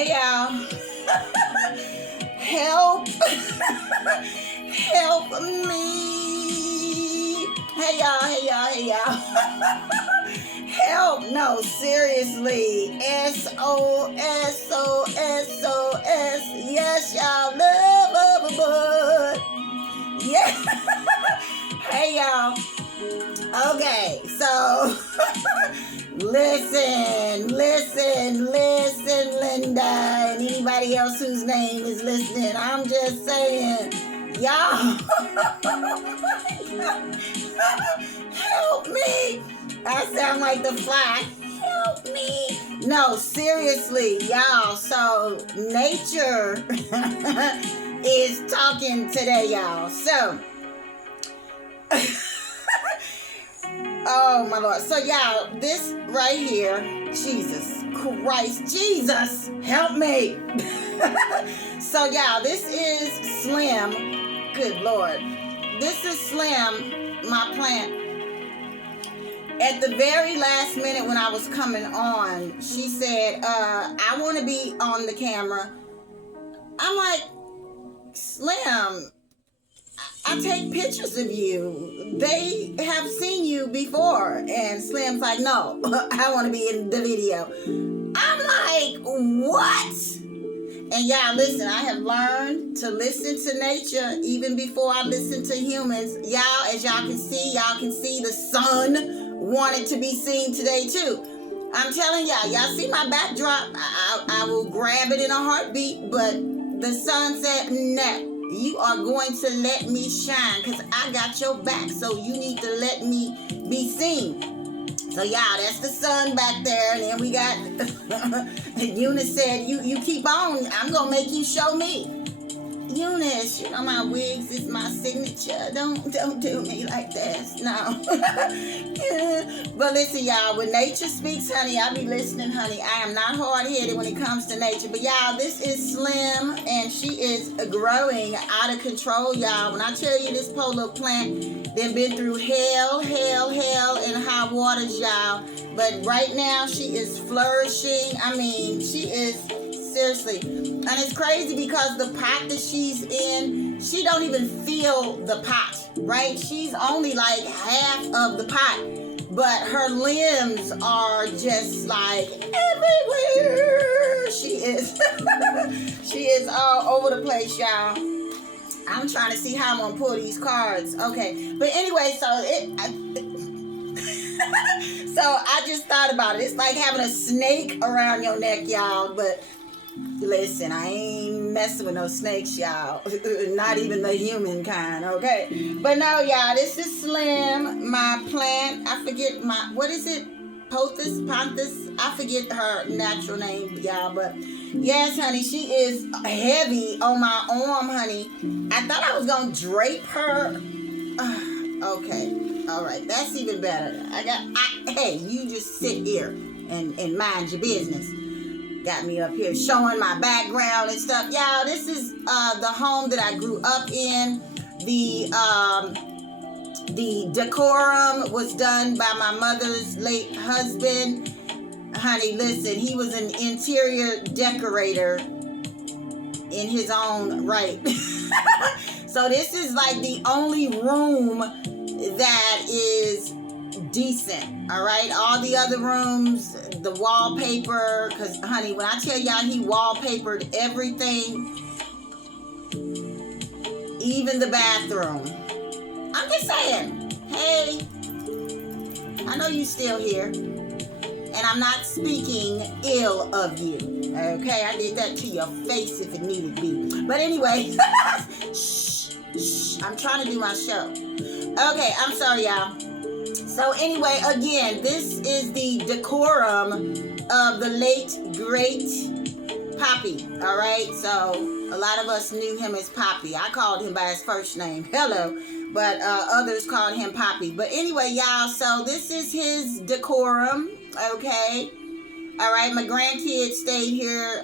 Hey y'all. Help. Help me. Hey y'all, hey y'all, hey y'all. Help. No, seriously. SOS, SOS, SOS. Yes, y'all. Love bud. Yeah. Hey y'all. Okay, so listen, Linda, and anybody else whose name is listening. I'm just saying, y'all, help me. I sound like the Fly. Help me. No, seriously, y'all. So nature is talking today, y'all. So. Oh my Lord. So y'all, this right here, Jesus Christ, Jesus, help me. So y'all, this is Slim. Good Lord. This is Slim, my plant. At the very last minute when I was coming on, she said, I want to be on the camera. I'm like, Slim, I take pictures of you. They have seen you before. And Slim's like, no, I want to be in the video. I'm like, what? And y'all, listen, I have learned to listen to nature even before I listen to humans. Y'all, as y'all can see the sun wanted to be seen today too. I'm telling y'all see my backdrop. I will grab it in a heartbeat, but the sun said, no. You are going to let me shine because I got your back. So you need to let me be seen. So y'all, that's the sun back there. And then we got Eunice said, you keep on. I'm going to make you show me. Eunice, you know my wigs is my signature. Don't do me like this. No. Yeah. But listen, y'all, when nature speaks, honey, I be listening, honey. I am not hard-headed when it comes to nature. But y'all, this is Slim, and she is growing out of control, y'all. When I tell you this polo plant, been through hell, and high waters, y'all. But right now, she is flourishing. I mean, she is... Seriously. And it's crazy because the pot that she's in, she don't even feel the pot, right? She's only like half of the pot, but her limbs are just like everywhere. She is. She is all over the place, y'all. I'm trying to see how I'm going to pull these cards. Okay. But anyway, so I just thought about it. It's like having a snake around your neck, y'all, but listen, I ain't messing with no snakes, y'all. Not even the human kind, okay? But no, y'all, this is Slim, my plant. I forget what is it? Ponthus? I forget her natural name, y'all. But yes, honey, she is heavy on my arm, honey. I thought I was going to drape her. Okay. All right. That's even better. Hey, you just sit here and mind your business. Got me up here showing my background and stuff. Y'all, this is the home that I grew up in. The decorum was done by my mother's late husband. Honey, listen, he was an interior decorator in his own right. So this is like the only room that is decent, all right? All the other rooms, the wallpaper, because, honey, when I tell y'all he wallpapered everything, even the bathroom. I'm just saying, hey, I know you still here, and I'm not speaking ill of you, okay? I did that to your face if it needed be. But anyway, shh, I'm trying to do my show. Okay, I'm sorry, y'all. So anyway, again, this is the decorum of the late, great Poppy, all right? So a lot of us knew him as Poppy. I called him by his first name, hello, but others called him Poppy. But anyway, y'all, so this is his decorum, okay? All right, my grandkids stayed here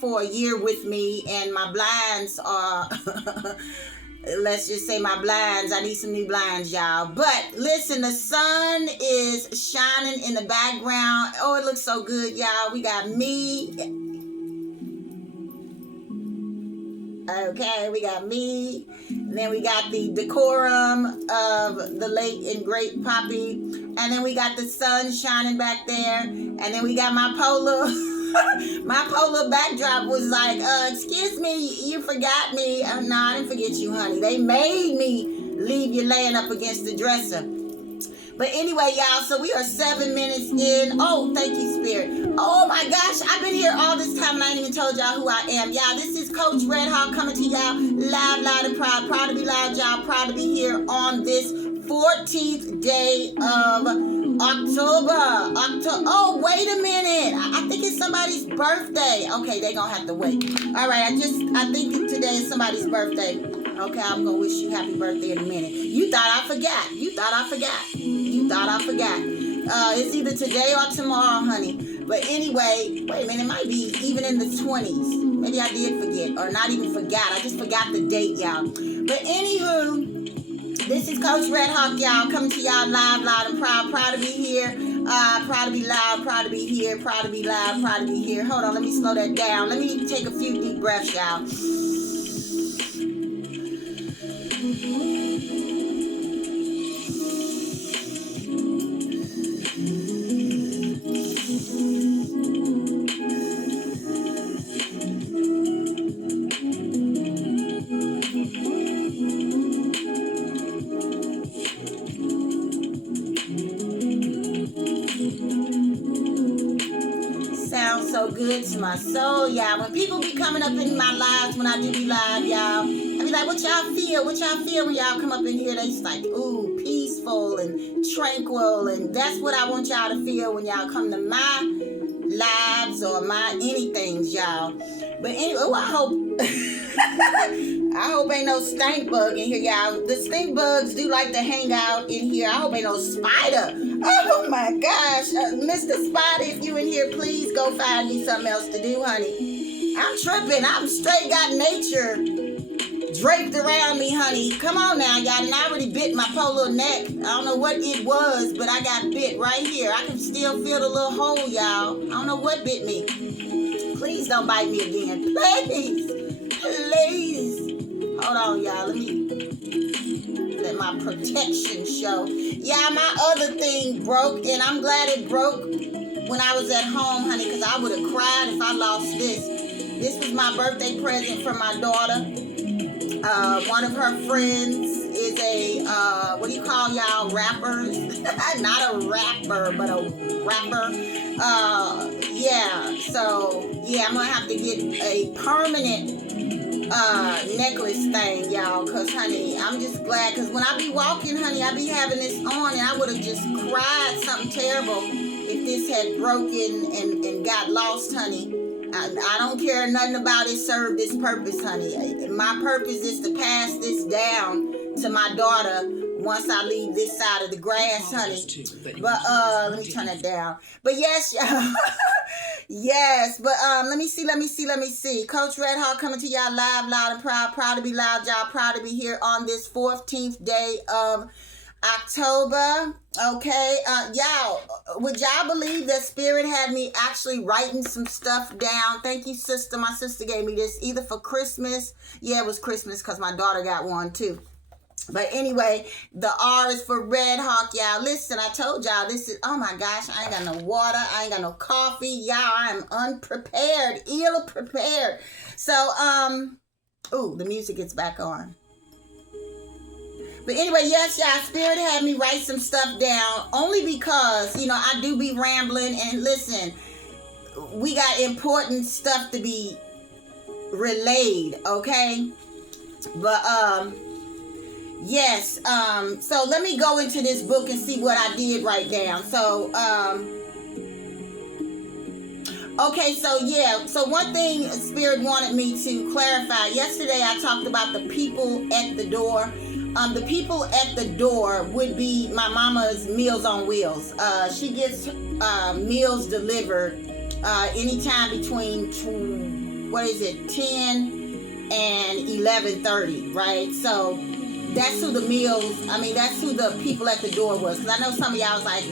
for a year with me, and my blinds are... Let's just say my blinds. I need some new blinds, y'all. But listen, the sun is shining in the background. Oh, it looks so good, y'all. We got me Okay, we got me. And then we got the decorum of the late and great Poppy. And then we got the sun shining back there. And then we got my polar. My polar backdrop was like, excuse me, you forgot me. No, I didn't forget you, honey. They made me leave you laying up against the dresser. But anyway, y'all, so we are 7 minutes in. Oh, thank you, Spirit. Oh, my gosh, I've been here all this time and I ain't even told y'all who I am. Y'all, this is Coach Red Hawk coming to y'all live, loud, and proud. Proud to be loud, y'all. Proud to be here on this 14th day of October. Oh, wait a minute. I think it's somebody's birthday. Okay, they're going to have to wait. All right, I think today is somebody's birthday. Okay, I'm going to wish you happy birthday in a minute. You thought I forgot. It's either today or tomorrow, honey. But anyway, wait a minute, it might be even in the 20s. Maybe I did forget, or not even forgot. I just forgot the date, y'all. But anywho, this is Coach Red Hawk, y'all, coming to y'all live, loud, and proud. Proud to be here. Proud to be loud, proud to be here. Proud to be loud, proud to be here. Hold on, let me slow that down. Let me take a few deep breaths, y'all. Sounds so good to my soul, y'all. When people be coming up in my lives, when I do be live, y'all, I be like, what y'all feel? What y'all feel when y'all come up in here? They just like, ooh, peaceful and tranquil. And that's what I want y'all to feel when y'all come to my lives or my anythings, y'all. But anyway, I hope ain't no stink bug in here, y'all. The stink bugs do like to hang out in here. I hope ain't no spider. Oh my gosh. Mr. Spider, if you in here, please go find me something else to do, honey. I'm tripping. I'm straight got nature draped around me, honey. Come on now, y'all. And I already bit my poor little neck. I don't know what it was, but I got bit right here. I can still feel the little hole, y'all. I don't know what bit me. Please don't bite me again. Please. Hold on, y'all. Let my protection show. Yeah, my other thing broke, and I'm glad it broke when I was at home, honey, because I would have cried if I lost this. This was my birthday present from my daughter. One of her friends is a, what do you call y'all, rappers? Not a rapper, but a rapper. Yeah, so, yeah, I'm going to have to get a permanent necklace thing, y'all, because, honey, I'm just glad, because when I be walking, honey, I be having this on, and I would have just cried something terrible if this had broken and got lost, honey. I don't care nothing about it served this purpose, honey. My purpose is to pass this down to my daughter once I leave this side of the grass, honey. But let me turn that down. But yes, y'all. Yes, but let me see. Coach Red Hawk coming to y'all live, loud and proud. Proud to be loud, y'all. Proud to be here on this 14th day of October. Okay, y'all, would y'all believe that Spirit had me actually writing some stuff down? Thank you, sister. My sister gave me this either for Christmas. Yeah, it was Christmas because my daughter got one too. But anyway, the R is for Red Hawk, y'all. Listen, I told y'all this is, oh my gosh, I ain't got no water. I ain't got no coffee. Y'all, I am unprepared, ill-prepared. So, ooh, the music is back on. But anyway, yes, y'all, Spirit had me write some stuff down only because, you know, I do be rambling. And listen, we got important stuff to be relayed, okay? But, yes, so let me go into this book and see what I did write down. So, okay, so yeah, so one thing Spirit wanted me to clarify. Yesterday I talked about the people at the door. The people at the door would be my mama's Meals on Wheels. She gets meals delivered anytime between 10 and 11:30, right? So that's who the meals, that's who the people at the door was. Because I know some of y'all was like,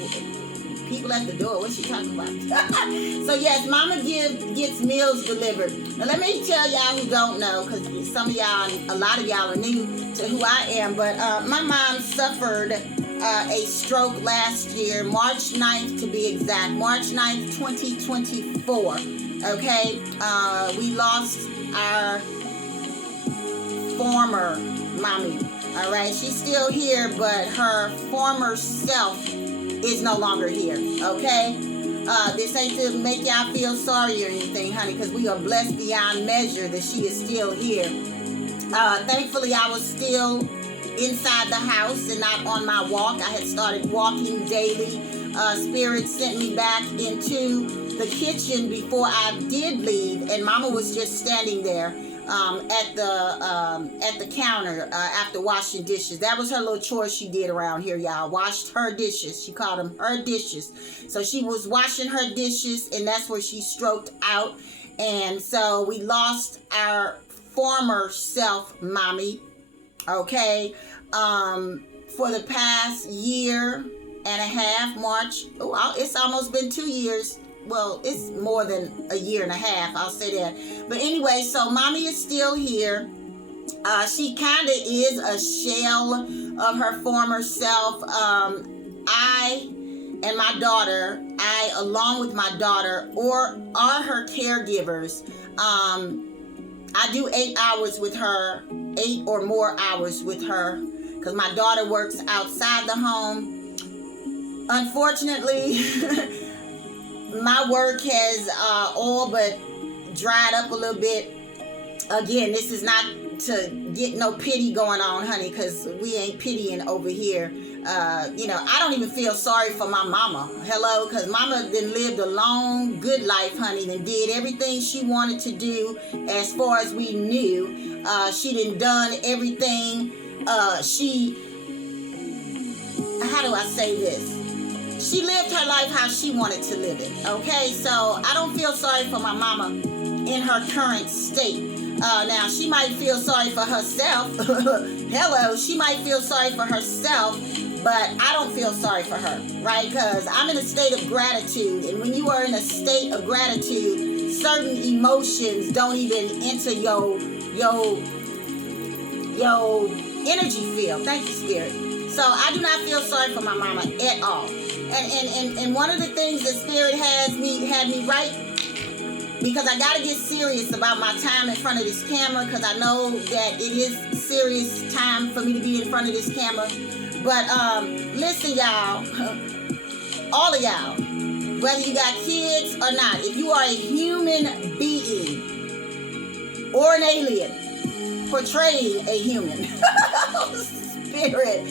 people at the door. What's she talking about? So yes, Mama gets meals delivered. Now let me tell y'all who don't know, because some of y'all, a lot of y'all are new to who I am, but my mom suffered a stroke last year, March 9th to be exact, March 9th, 2024. Okay, we lost our former mommy. All right, she's still here, but her former self is no longer here. Okay, this ain't to make y'all feel sorry or anything, honey, because we are blessed beyond measure that she is still here. Thankfully, I was still inside the house and not on my walk. I had started walking daily. Spirit sent me back into the kitchen before I did leave, and Mama was just standing there at the counter after washing dishes. That was her little chore she did around here, y'all. Washed her dishes. She called them her dishes. So she was washing her dishes, and that's where she stroked out. And so we lost our former self, Mommy. Okay, for the past year and a half, March. Oh, it's almost been 2 years. Well, it's more than a year and a half, I'll say that. But anyway, so Mommy is still here. She kind of is a shell of her former self. I and my daughter, along with my daughter, are her caregivers. I do 8 hours with her, 8 or more hours with her, because my daughter works outside the home. Unfortunately, my work has all but dried up a little bit. Again, this is not to get no pity going on, honey, because we ain't pitying over here. I don't even feel sorry for my mama. Hello, because mama then lived a long, good life, honey, and did everything she wanted to do as far as we knew. She done everything. How do I say this? She lived her life how she wanted to live it, okay? So I don't feel sorry for my mama in her current state. Now, she might feel sorry for herself. Hello, she might feel sorry for herself, but I don't feel sorry for her, right? Because I'm in a state of gratitude, and when you are in a state of gratitude, certain emotions don't even enter your energy field. Thank you, Spirit. So I do not feel sorry for my mama at all. And one of the things that Spirit had me write, because I got to get serious about my time in front of this camera, because I know that it is serious time for me to be in front of this camera. But listen, y'all, all of y'all, whether you got kids or not, if you are a human being or an alien portraying a human, Spirit,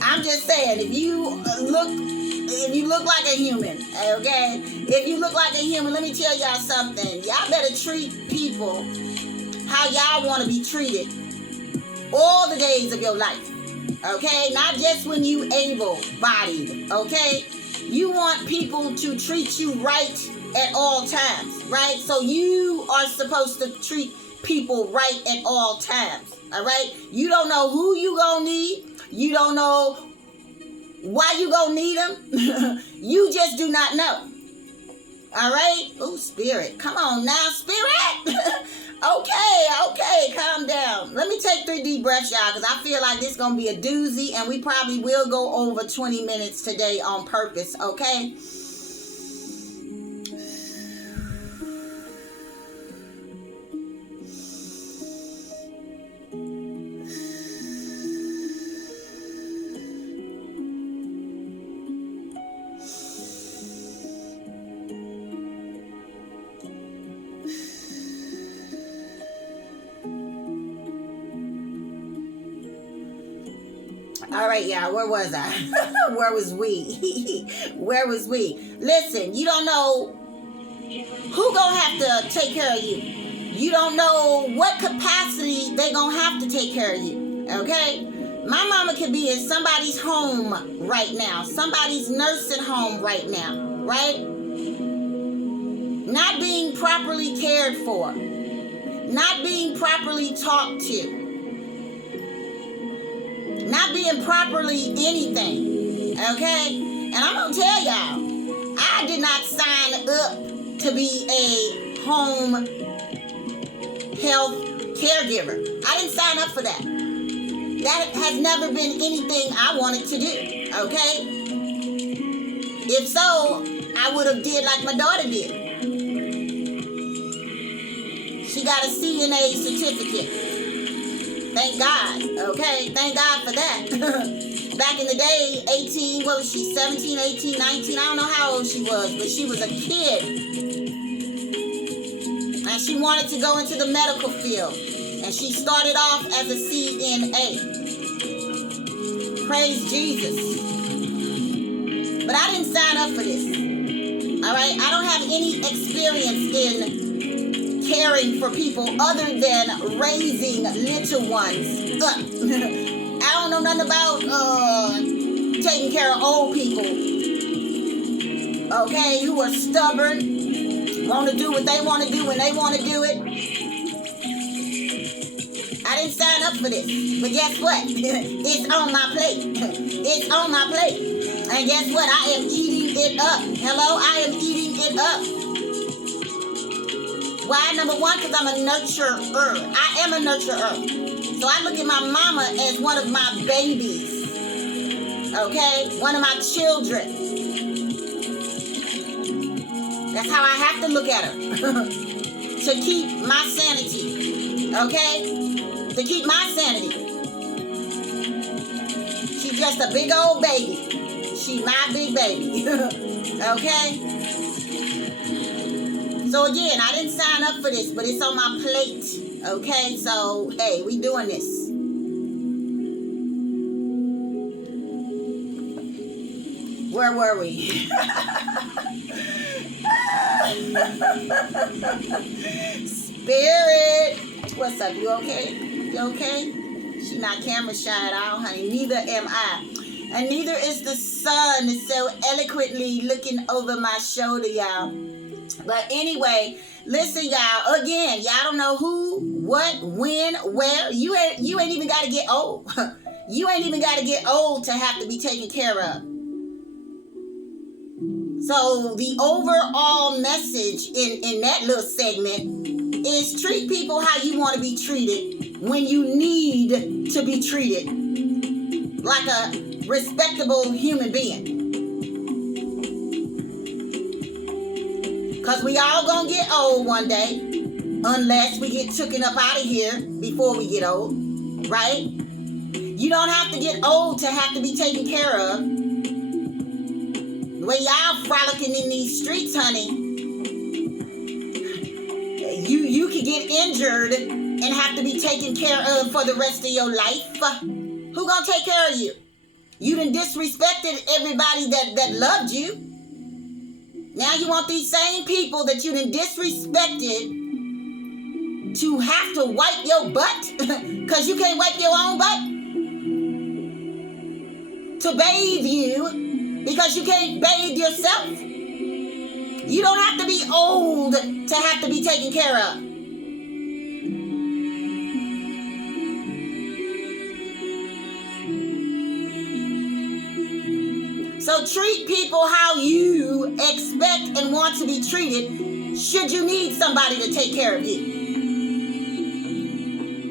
I'm just saying, if you look like a human, okay? If you look like a human, let me tell y'all something. Y'all better treat people how y'all want to be treated all the days of your life, okay? Not just when you able-bodied, okay? You want people to treat you right at all times, right? So you are supposed to treat people right at all times, all right? You don't know who you gonna need. You don't know why you gonna need them. You just do not know. All right? Oh, Spirit. Come on now, Spirit. Okay, calm down. Let me take 3 deep breaths, y'all, because I feel like this is going to be a doozy, and we probably will go over 20 minutes today on purpose, okay? All right, y'all, where was I? Where was we? Where was we? Listen, you don't know who gonna have to take care of you. You don't know what capacity they gonna have to take care of you, okay? My mama could be in somebody's home right now, somebody's nursing home right now, right? Not being properly cared for, not being properly talked to, not being properly anything, okay? And And I'm going to tell y'all, I did not sign up to be a home health caregiver. I didn't sign up for that. That has never been anything I wanted to do, okay? If so, I would have did like my daughter did. She got a CNA certificate. Thank God, okay? Thank God for that. Back in the day, 18, what was she, 17, 18, 19? I don't know how old she was, but she was a kid. And she wanted to go into the medical field. And she started off as a CNA. Praise Jesus. But I didn't sign up for this. All right? I don't have any experience in caring for people other than raising little ones up. I don't know nothing about taking care of old people, okay, who are stubborn, want to do what they want to do when they want to do it. I didn't sign up for this, but guess what? It's on my plate. It's on my plate. And guess what? I am eating it up. Hello? I am eating it up. Why? Number one, because I'm a nurturer. I am a nurturer. So I look at my mama as one of my babies. Okay? One of my children. That's how I have to look at her. To keep my sanity. Okay? To keep my sanity. She's just a big old baby. She's my big baby. Okay? So again, I didn't sign up for this, but it's on my plate. Okay, so hey, we doing this. Where were we? Spirit, what's up? You okay? You okay? She not camera shy at all, honey. Neither am I. And neither is the sun so eloquently looking over my shoulder, y'all. But anyway, listen, y'all. Again, y'all don't know who, what, when, where. You ain't even got to get old. You ain't even got to get old to have to be taken care of. So the overall message in that little segment is treat people how you want to be treated when you need to be treated like a respectable human being. Because we all gonna get old one day, unless we get taken up out of here before we get old, right? You don't have to get old to have to be taken care of. The way y'all frolicking in these streets, honey, you could get injured and have to be taken care of for the rest of your life. Who gonna take care of you? You done disrespected everybody that loved you. Now you want these same people that you done disrespected to have to wipe your butt because you can't wipe your own butt? To bathe you because you can't bathe yourself? You don't have to be old to have to be taken care of. So treat people how you expect and want to be treated should you need somebody to take care of you.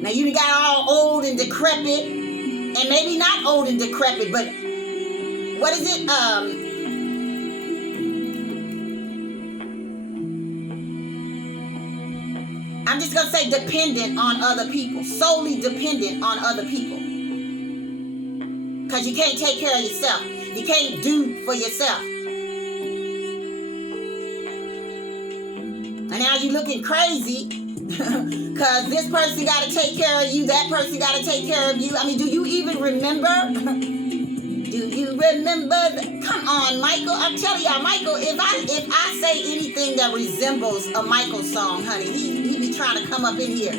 Now you got all old and decrepit, and maybe not old and decrepit, but what is it? I'm just going to say dependent on other people, solely dependent on other people. Because you can't take care of yourself. You can't do for yourself. And now you're looking crazy because this person got to take care of you, that person got to take care of you. I mean, do you even remember? Do you remember? Come on, Michael. I'm telling y'all, Michael, if I say anything that resembles a Michael song, honey, he be trying to come up in here.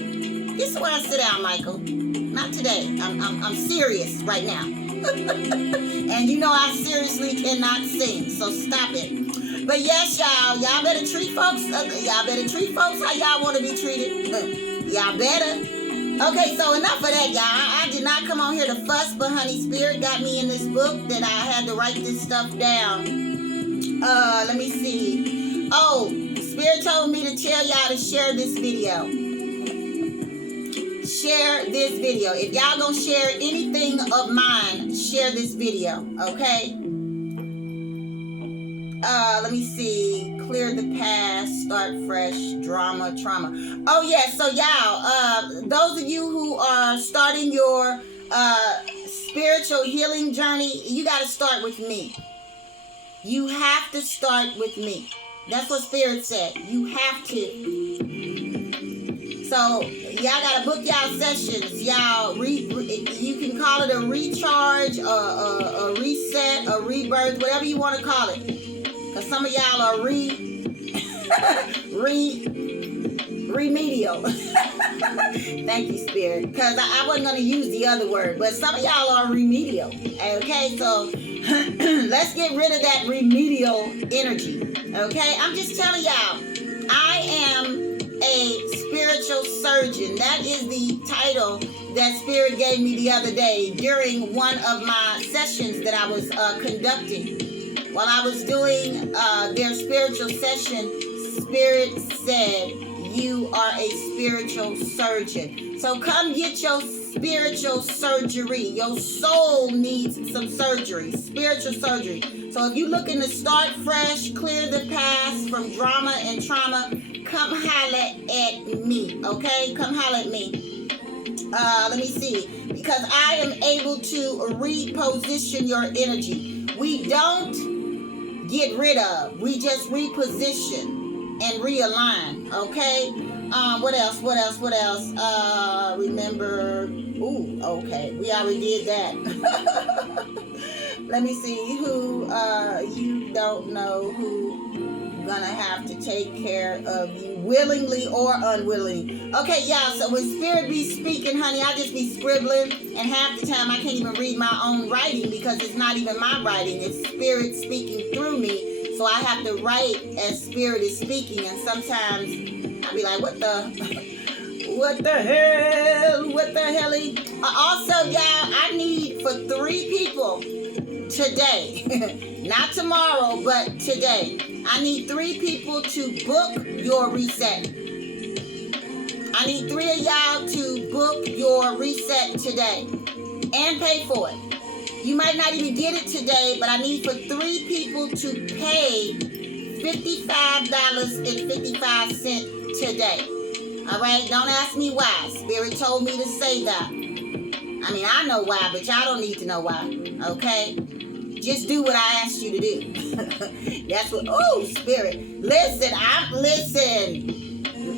This is where I sit down, Michael. Not today. I'm serious right now. And you know I seriously cannot sing, so stop it. But yes, y'all better treat folks. Y'all better treat folks how y'all want to be treated. Y'all better. Okay, so enough of that, y'all. I did not come on here to fuss, but honey, Spirit got me in this book that I had to write this stuff down. Let me see. Oh, Spirit told me to tell y'all to share this video. Share this video. If y'all gonna share anything of mine, share this video, okay? Let me see. Clear the past, start fresh, drama, trauma. Oh yeah, so y'all, those of you who are starting your spiritual healing journey, you gotta start with me. You have to start with me. That's what Spirit said. You have to. So y'all gotta book y'all sessions. Y'all, you can call it a recharge, a reset, a rebirth, whatever you want to call it. Cause some of y'all are remedial. Thank you, Spirit. Cause I wasn't gonna use the other word, but some of y'all are remedial. Okay, so let's get rid of that remedial energy. Okay, I'm just telling y'all, I am a spiritual surgeon. That is the title that Spirit gave me the other day during one of my sessions that I was conducting. While I was doing their spiritual session, Spirit said, you are a spiritual surgeon. So come get your spiritual surgery. Your soul needs some surgery, spiritual surgery. So if you're looking to start fresh, clear the past from drama and trauma, come holler at me, okay? Come holler at me. Let me see. Because I am able to reposition your energy. We don't get rid of. We just reposition and realign, okay? What else? Remember. Ooh, okay. We already did that. Let me see who you don't know who gonna have to take care of you willingly or unwillingly. Okay, y'all, so when Spirit be speaking, honey, I just be scribbling, and half the time I can't even read my own writing because it's not even my writing. It's Spirit speaking through me. So I have to write as Spirit is speaking, and sometimes I'll be like, what the hell? Also, y'all, I need for 3 people today, not tomorrow, but today. I need 3 people to book your reset. I need 3 of y'all to book your reset today and pay for it. You might not even get it today, but I need for 3 people to pay $55.55 today. All right? Don't ask me why. Spirit told me to say that. I mean, I know why, but y'all don't need to know why. Okay? Just do what I asked you to do. That's what. Oh, Spirit. Listen.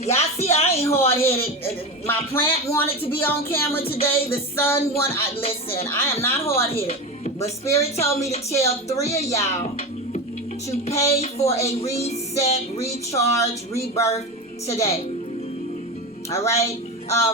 Y'all see, I ain't hard-headed. My plant wanted to be on camera today. The sun wanted. Listen, I am not hard-headed. But Spirit told me to tell 3 of y'all to pay for a reset, recharge, rebirth today. All right?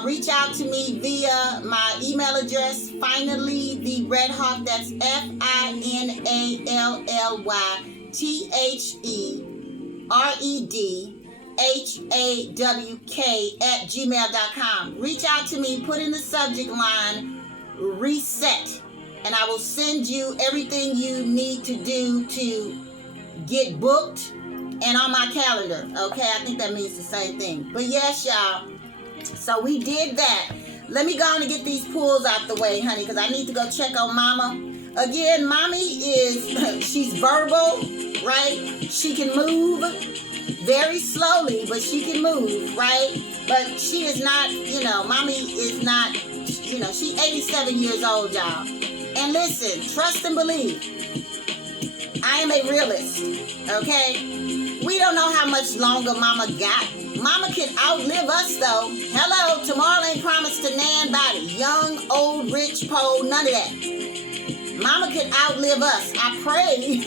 Reach out to me via my email address, finally, the Red Hawk. That's FINALLYTHEREDHAWK@gmail.com. Reach out to me, put in the subject line, reset, and I will send you everything you need to do to get booked and on my calendar. Okay, I think that means the same thing. But yes, y'all. So we did that. Let me go on and get these pulls out the way, honey, because I need to go check on Mama. Again, Mommy she's verbal, right? She can move very slowly, but she can move, right? But she is not, Mommy is not, she's 87 years old, y'all. And listen, trust and believe. I am a realist, okay? We don't know how much longer Mama got. Mama can outlive us, though. Hello, tomorrow ain't promised to nan body. Young, old, rich, poor, none of that. Mama can outlive us. I pray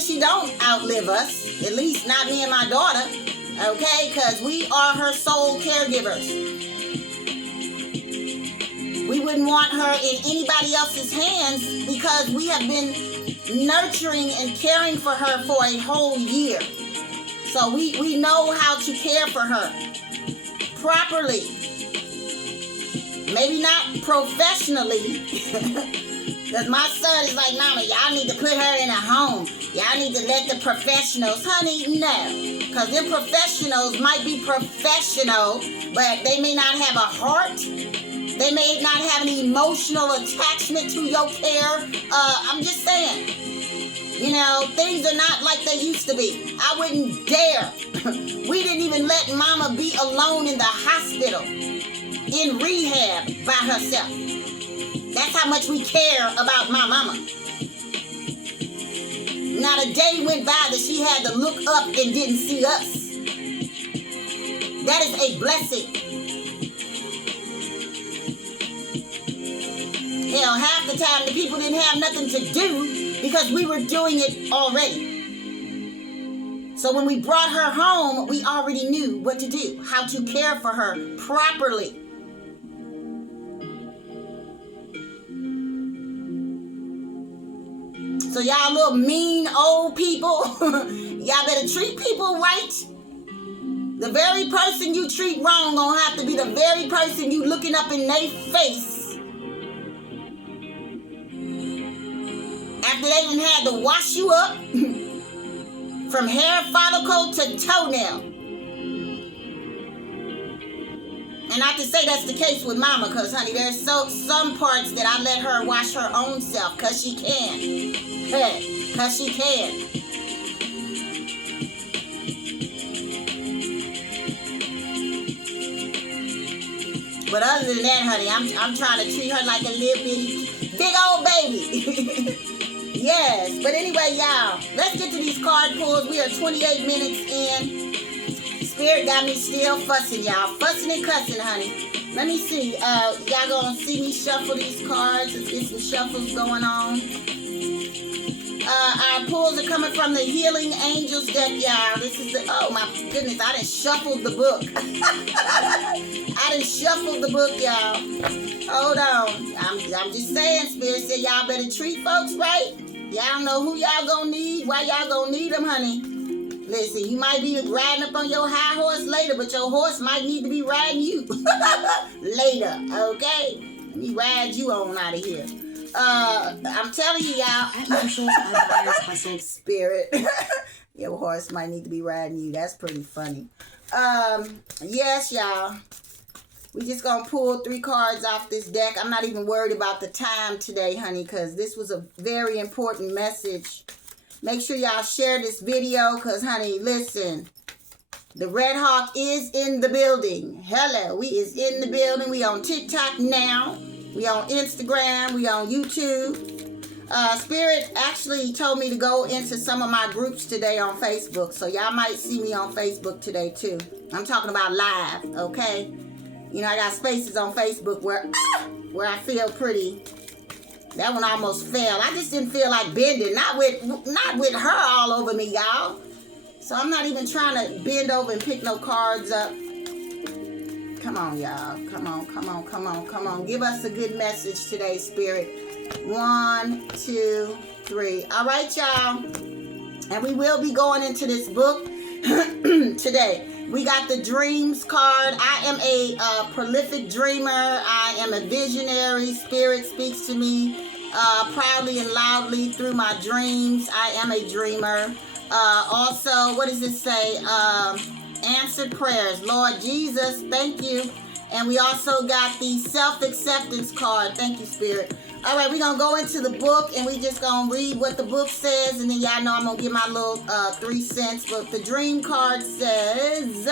she don't outlive us. At least not me and my daughter. Okay? Because we are her sole caregivers. We wouldn't want her in anybody else's hands because we have been nurturing and caring for her for a whole year. So we know how to care for her properly. Maybe not professionally. Because my son is like, Mama, y'all need to put her in a home. Y'all need to let the professionals. Honey, no. Because them professionals might be professional, but they may not have a heart. They may not have an emotional attachment to your care. I'm just saying. You know, things are not like they used to be. I wouldn't dare. We didn't even let Mama be alone in the hospital, in rehab by herself. That's how much we care about my mama. Not a day went by that she had to look up and didn't see us. That is a blessing. Hell, half the time the people didn't have nothing to do because we were doing it already. So when we brought her home, we already knew what to do, how to care for her properly. So y'all little mean old people, y'all better treat people right. The very person you treat wrong gonna have to be the very person you looking up in their face after they done had to wash you up from hair follicle to toenail. And not to say that's the case with Mama, because, honey, there's some parts that I let her wash her own self, because she can. Hey, because she can. But other than that, honey, I'm trying to treat her like a little bitty, big old baby. Yes, but anyway, y'all, let's get to these card pulls. We are 28 minutes in. Spirit got me still fussing, y'all. Fussing and cussing, honey. Let me see. Y'all gonna see me shuffle these cards. Let's get some shuffles going on. Our pulls are coming from the Healing Angels deck, y'all. This is the, oh my goodness, I done shuffled the book. I done shuffled the book, y'all. Hold on. I'm just saying, Spirit said y'all better treat folks right. Y'all know who y'all gonna need, why y'all gonna need them, honey. Listen, you might be riding up on your high horse later, but your horse might need to be riding you later, okay? Let me ride you on out of here. I'm telling you, y'all. At Marshall's, our buyers hustle. Spirit. Your horse might need to be riding you. That's pretty funny. Yes, y'all. We just gonna pull 3 cards off this deck. I'm not even worried about the time today, honey, because this was a very important message. Make sure y'all share this video, because, honey, listen. The Red Hawk is in the building. Hello, we is in the building. We on TikTok now. We on Instagram. We on YouTube. Spirit actually told me to go into some of my groups today on Facebook. So y'all might see me on Facebook today, too. I'm talking about live, okay? You know, I got spaces on Facebook where I feel pretty. That one almost fell. I just didn't feel like bending. Not with her all over me, y'all. So I'm not even trying to bend over and pick no cards up. Come on, y'all. Come on, come on, come on, come on. Give us a good message today, Spirit. 1, 2, 3. All right, y'all. And we will be going into this book today. We got the Dreams card. I am a prolific dreamer. I am a visionary. Spirit speaks to me proudly and loudly through my dreams. I am a dreamer. Also, what does it say? Answered prayers. Lord Jesus, thank you. And we also got the self-acceptance card. Thank you, Spirit. All right, we're going to go into the book, and we just going to read what the book says, and then y'all know I'm going to give my little 3 cents. But the dream card says,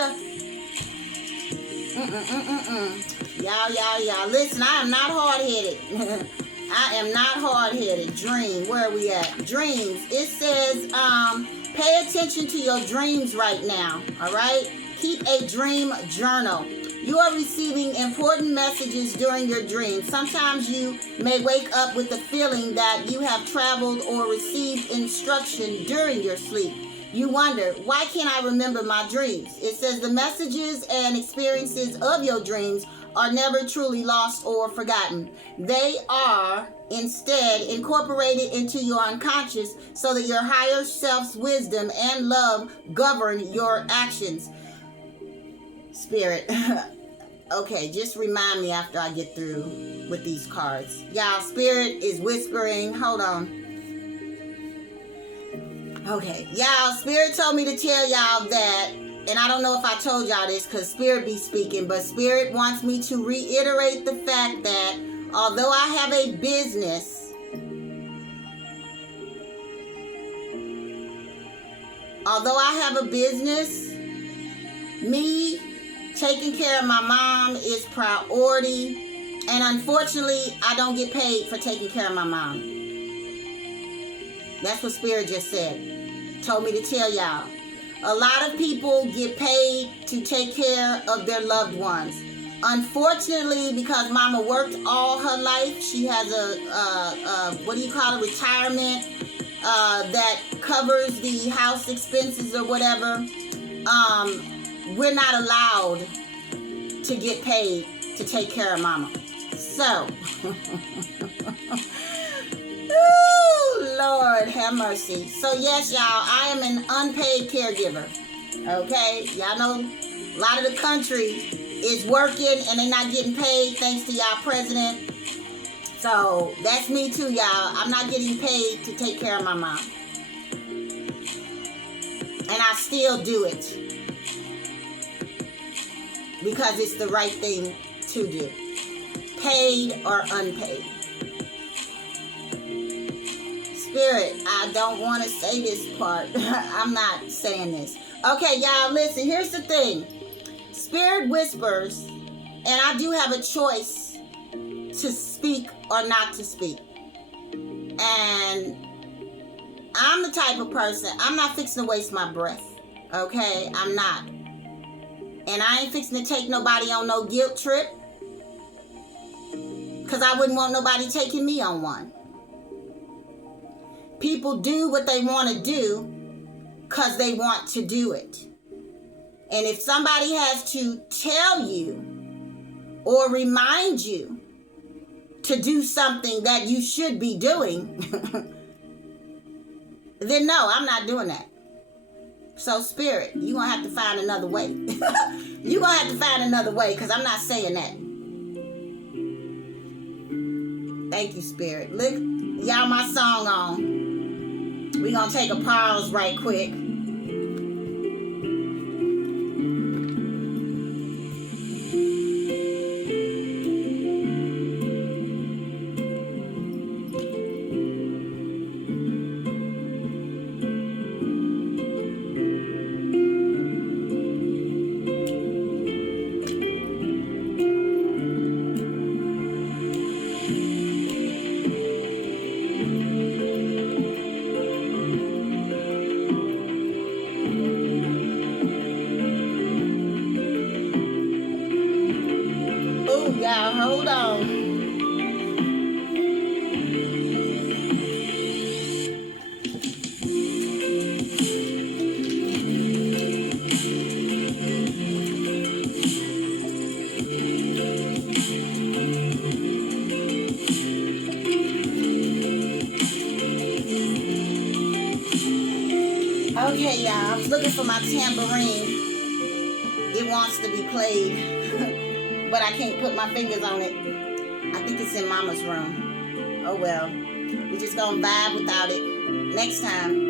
Y'all. Listen, I am not hard-headed. I am not hard-headed. Dream, where are we at? Dreams. It says, pay attention to your dreams right now, all right? Keep a dream journal. You are receiving important messages during your dreams. Sometimes you may wake up with the feeling that you have traveled or received instruction during your sleep. You wonder, why can't I remember my dreams? It says the messages and experiences of your dreams are never truly lost or forgotten. They are instead incorporated into your unconscious so that your higher self's wisdom and love govern your actions. Spirit. Okay, just remind me after I get through with these cards. Y'all, Spirit is whispering. Hold on. Okay, y'all, Spirit told me to tell y'all that, and I don't know if I told y'all this because Spirit be speaking, but Spirit wants me to reiterate the fact that although I have a business, me taking care of my mom is priority, and unfortunately, I don't get paid for taking care of my mom. That's what Spirit just said. Told me to tell y'all. A lot of people get paid to take care of their loved ones. Unfortunately, because Mama worked all her life, she has a retirement that covers the house expenses or whatever. We're not allowed to get paid to take care of Mama. So, ooh, Lord have mercy. So yes, y'all, I am an unpaid caregiver. Okay? Y'all know a lot of the country is working and they're not getting paid thanks to y'all president. So that's me too, y'all. I'm not getting paid to take care of my mom. And I still do it. Because it's the right thing to do. Paid or unpaid. Spirit, I don't want to say this part. I'm not saying this. Okay, y'all, listen. Here's the thing. Spirit whispers, and I do have a choice to speak or not to speak. And I'm the type of person, I'm not fixing to waste my breath. Okay? I'm not. And I ain't fixing to take nobody on no guilt trip. Because I wouldn't want nobody taking me on one. People do what they want to do because they want to do it. And if somebody has to tell you or remind you to do something that you should be doing, then no, I'm not doing that. So Spirit, you're going to have to find another way. You're going to have to find another way because I'm not saying that. Thank you, Spirit. Look, y'all, my song on. We're going to take a pause right quick. Y'all, hold on. Okay, y'all, I was looking for my tambourine. It wants to be played, but I can't put my fingers on it. I think it's in Mama's room. Oh well, we just gonna vibe without it next time.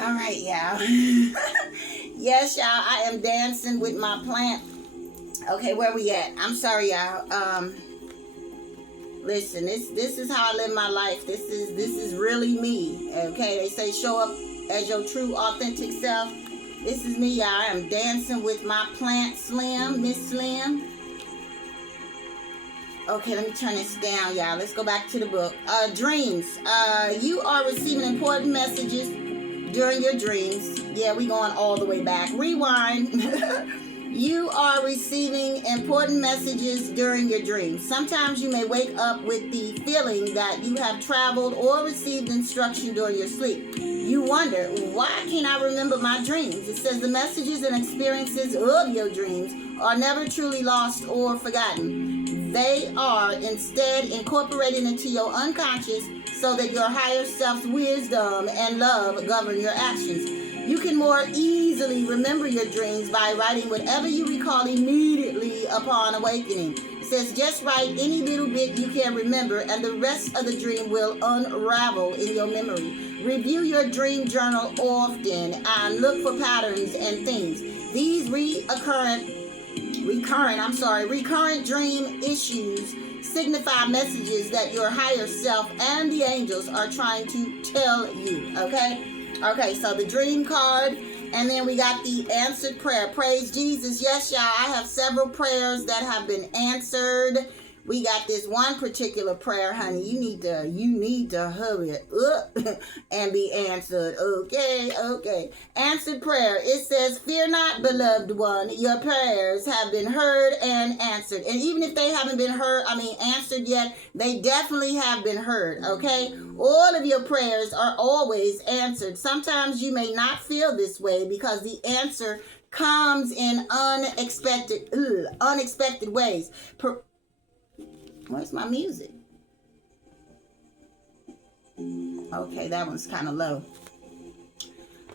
All right, y'all. Yes, y'all, I am dancing with my plant. Okay, where we at? I'm sorry, y'all. Listen, this is how I live my life. This is really me. Okay, they say show up as your true, authentic self. This is me, y'all. I am dancing with my plant, Slim, Miss Slim. Okay, let me turn this down, y'all. Let's go back to the book. Dreams. You are receiving important messages during your dreams. Yeah, we going all the way back. Rewind. You are receiving important messages during your dreams. Sometimes you may wake up with the feeling that you have traveled or received instruction during your sleep. You wonder, why can't I remember my dreams? It says the messages and experiences of your dreams are never truly lost or forgotten. They are instead incorporated into your unconscious so that your higher self's wisdom and love govern your actions. You can more easily remember your dreams by writing whatever you recall immediately upon awakening. It says just write any little bit you can remember and the rest of the dream will unravel in your memory. Review your dream journal often and look for patterns and themes. These recurrent dream issues signify messages that your higher self and the angels are trying to tell you, okay? Okay, so the dream card, and then we got the answered prayer. Praise Jesus. Yes, y'all, I have several prayers that have been answered. We got this one particular prayer, honey. You need to hurry up and be answered. Okay. Answered prayer. It says, fear not, beloved one. Your prayers have been heard and answered. And even if they haven't been answered yet, they definitely have been heard, okay? All of your prayers are always answered. Sometimes you may not feel this way because the answer comes in unexpected ways. Where's my music? Okay, that one's kind of low.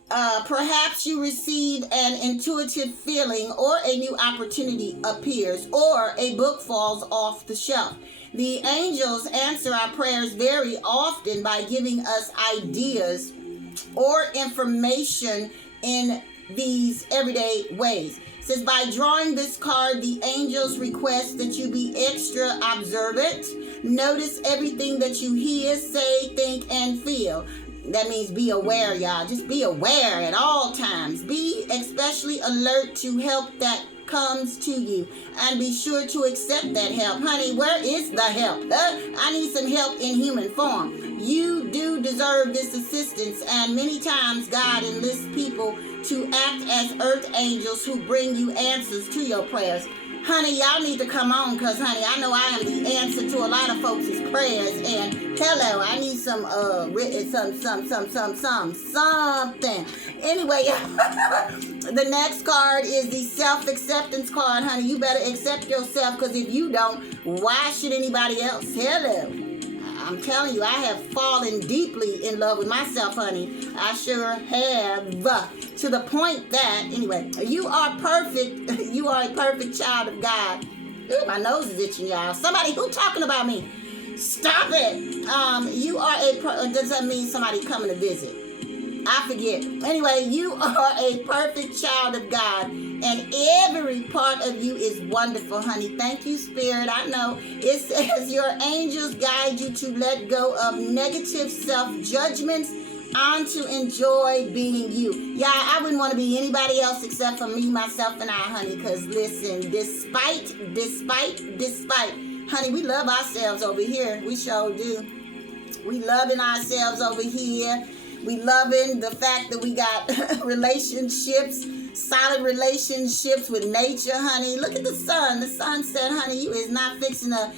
Perhaps you receive an intuitive feeling, or a new opportunity appears, or a book falls off the shelf. The angels answer our prayers very often by giving us ideas or information in these everyday ways. It says, by drawing this card, the angels request that you be extra observant. Notice everything that you hear, say, think, and feel. That means be aware, y'all. Just be aware at all times. Be especially alert to help that comes to you, and be sure to accept that help. Honey, where is the help? I need some help in human form. You do deserve this assistance, and many times God enlists people to act as earth angels who bring you answers to your prayers. Honey, y'all need to come on, because, honey, I know I am the answer to a lot of folks' prayers. And hello, I need some something. Anyway, the next card is the self-acceptance card, honey. You better accept yourself, because if you don't, why should anybody else? Hello. I'm telling you, I have fallen deeply in love with myself, honey. I sure have. To the point that, anyway, you are perfect. You are a perfect child of God. Ooh, my nose is itching, y'all. Somebody who talking about me? Stop it. You are does that mean somebody coming to visit? I forget. Anyway, you are a perfect child of God, and every part of you is wonderful, honey. Thank you, Spirit. I know it says your angels guide you to let go of negative self-judgments and to enjoy being you. Yeah, I wouldn't want to be anybody else except for me, myself, and I, honey, because listen, despite, honey, we love ourselves over here. We sure do. We loving ourselves over here. We loving the fact that we got relationships, solid relationships with nature, honey. Look at the sun. The sun said, honey, you is not fixing a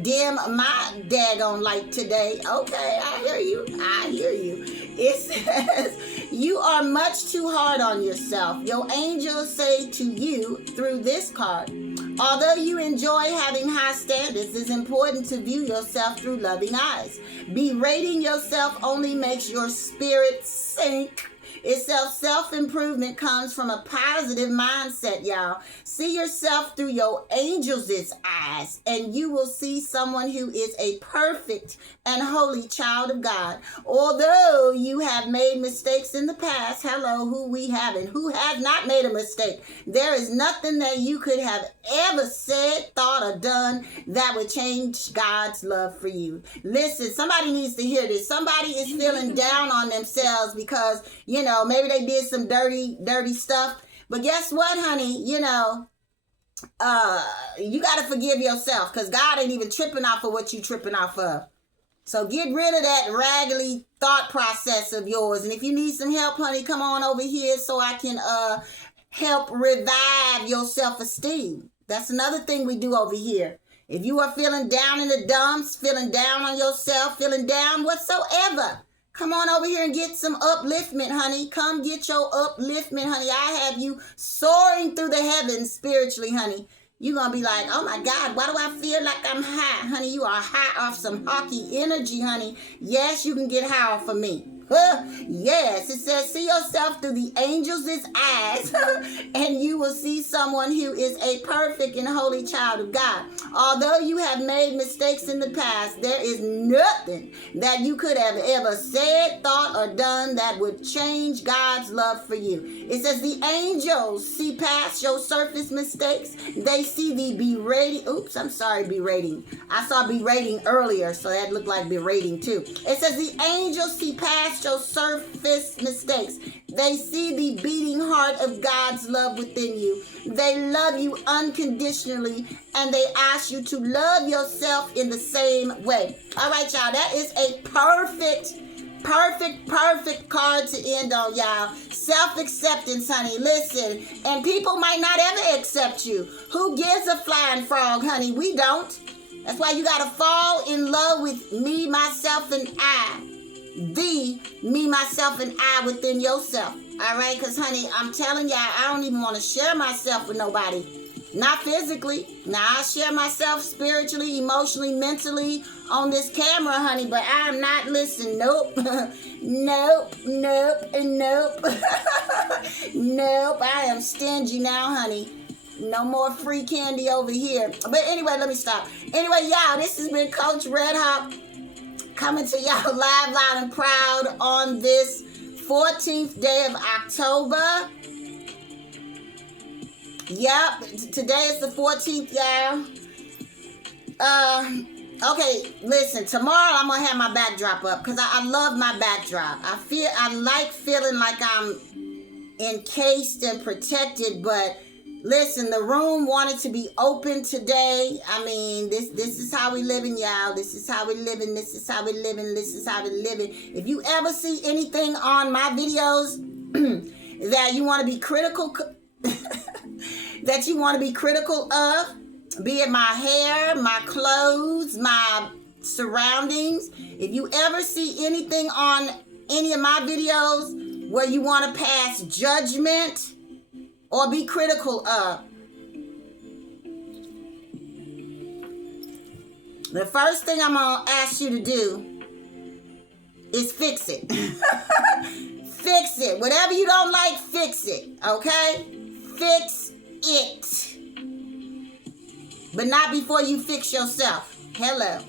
dim my daggone light today. Okay, I hear you. It says, you are much too hard on yourself. Your angels say to you through this card, although you enjoy having high standards, it's important to view yourself through loving eyes. Berating yourself only makes your spirit sink. Itself, self-improvement comes from a positive mindset, y'all. See yourself through your angel's eyes, and you will see someone who is a perfect and holy child of God. Although you have made mistakes in the past, hello, who we haven't, who has not made a mistake? There is nothing that you could have ever said, thought, or done that would change God's love for you. Listen, somebody needs to hear this. Somebody is feeling down on themselves because, maybe they did some dirty stuff. But guess what, honey? You got to forgive yourself, because God ain't even tripping off of what you tripping off of. So get rid of that raggedy thought process of yours. And if you need some help, honey, come on over here so I can help revive your self-esteem. That's another thing we do over here. If you are feeling down in the dumps, feeling down on yourself, feeling down whatsoever, come on over here and get some upliftment, honey. Come get your upliftment, honey. I have you soaring through the heavens spiritually, honey. You're going to be like, oh my God, why do I feel like I'm high? Honey, you are high off some hockey energy, honey. Yes, you can get high off of me. Yes, it says, see yourself through the angel's eyes, and you will see someone who is a perfect and holy child of God. Although you have made mistakes in the past, there is nothing that you could have ever said, thought, or done that would change God's love for you. It says the angels see past your surface mistakes. They see the berating. Oops, I'm sorry, berating. I saw berating earlier, so that looked like berating too. It says the angels see past your surface mistakes. They see the beating heart of God's love within you. They love you unconditionally, and they ask you to love yourself in the same way. All right, y'all, that is a perfect card to end on, y'all. Self-acceptance, honey. Listen, and people might not ever accept you. Who gives a flying frog, honey? We don't. That's why you got to fall in love with me, myself, and I. Me, myself, and I within yourself. All right? Because, honey, I'm telling y'all, I don't even want to share myself with nobody. Not physically. Now, I share myself spiritually, emotionally, mentally on this camera, honey, but I'm not listening. Nope. Nope. Nope. I am stingy now, honey. No more free candy over here. But anyway, let me stop. Anyway, y'all, this has been Coach Red Hawk, coming to y'all live, loud, and proud on this 14th day of October. Yep, today is the 14th, y'all. Okay, listen, tomorrow I'm going to have my backdrop up because I love my backdrop. I like feeling like I'm encased and protected, but listen, the room wanted to be open today. I mean, this is how we living, y'all. This is how we living. This is how we living. This is how we living. If you ever see anything on my videos that you want to be critical, of, be it my hair, my clothes, my surroundings, if you ever see anything on any of my videos where you want to pass judgment or be critical of, the first thing I'm going to ask you to do is fix it. Fix it. Whatever you don't like, fix it. Okay? Fix it. But not before you fix yourself. Hello.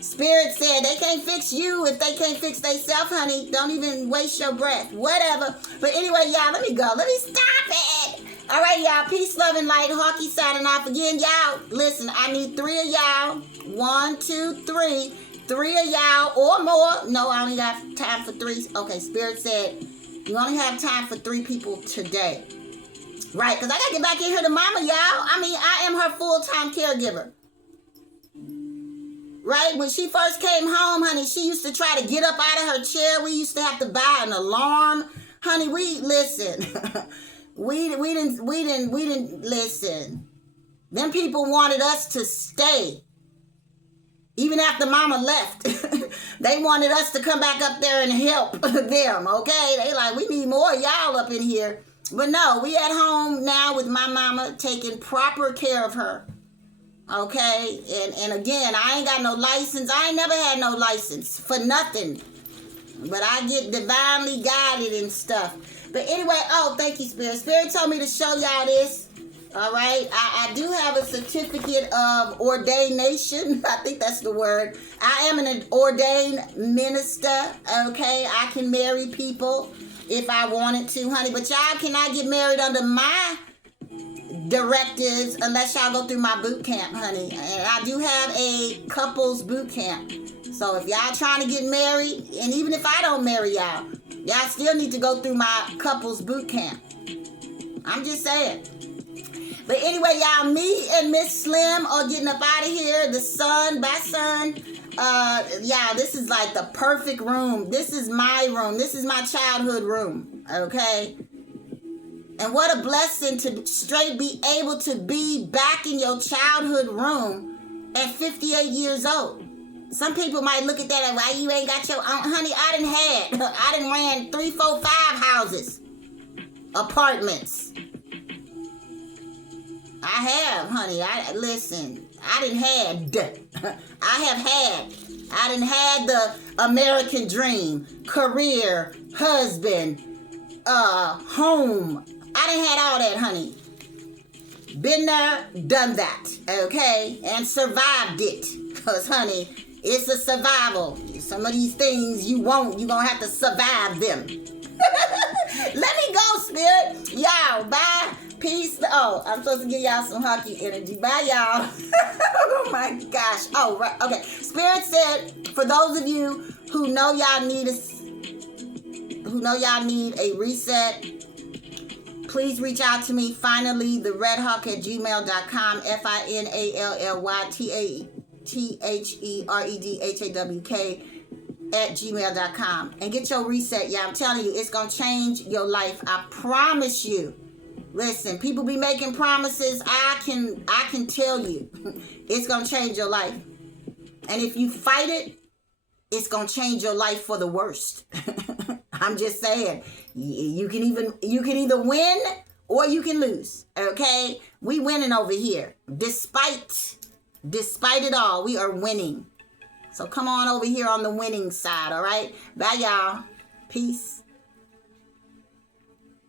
Spirit said they can't fix you if they can't fix themselves, honey. Don't even waste your breath. Whatever. But anyway, y'all, let me go. Let me stop it. All right, y'all. Peace, love, and light. Hawkey signing off again. Y'all, listen, I need 3 of y'all. 1, 2, 3. 3 of y'all or more. No, I only got time for 3. Okay, Spirit said you only have time for 3 people today. Right, because I got to get back in here to mama, y'all. I mean, I am her full-time caregiver. Right? When she first came home, honey, she used to try to get up out of her chair. We used to have to buy an alarm. Honey, listen. we didn't listen. Them people wanted us to stay. Even after mama left. They wanted us to come back up there and help them, okay? They like, we need more of y'all up in here. But no, we at home now with my mama taking proper care of her. Okay? And again, I ain't got no license. I ain't never had no license for nothing. But I get divinely guided and stuff. But anyway, oh, thank you, Spirit. Spirit told me to show y'all this. All right. I do have a certificate of ordination. I think that's the word. I am an ordained minister. Okay. I can marry people if I wanted to, honey. But y'all cannot get married under my directives unless y'all go through my boot camp, honey. And I do have a couples boot camp. So if y'all trying to get married, and even if I don't marry y'all, y'all still need to go through my couples boot camp. I'm just saying. But anyway, y'all, me and Miss Slim are getting up out of here. The sun by sun. Yeah, this is like the perfect room. This is my room. This is my childhood room. Okay? And what a blessing to straight be able to be back in your childhood room at 58 years old. Some people might look at that and why you ain't got your own. Honey, I done ran 3, 4, 5 houses, apartments. I have, honey. I done had the American dream, career, husband, home. I done had all that, honey. Been there, done that, okay? And survived it. Because, honey, it's a survival. Some of these things you won't, you're going to have to survive them. Let me go, Spirit. Y'all, bye. Peace. Oh, I'm supposed to give y'all some hockey energy. Bye, y'all. Oh, my gosh. Oh, right. Okay. Spirit said, for those of you who know y'all need a reset, please reach out to me. Finally, theredhawk@gmail.com. FINALLYTHEREDHAWK@gmail.com. And get your reset. Yeah, I'm telling you, it's going to change your life. I promise you. Listen, people be making promises. I can tell you, it's going to change your life. And if you fight it, it's going to change your life for the worst. I'm just saying, you can either win or you can lose. Okay? We winning over here. Despite it all, we are winning. So come on over here on the winning side, all right? Bye, y'all. Peace.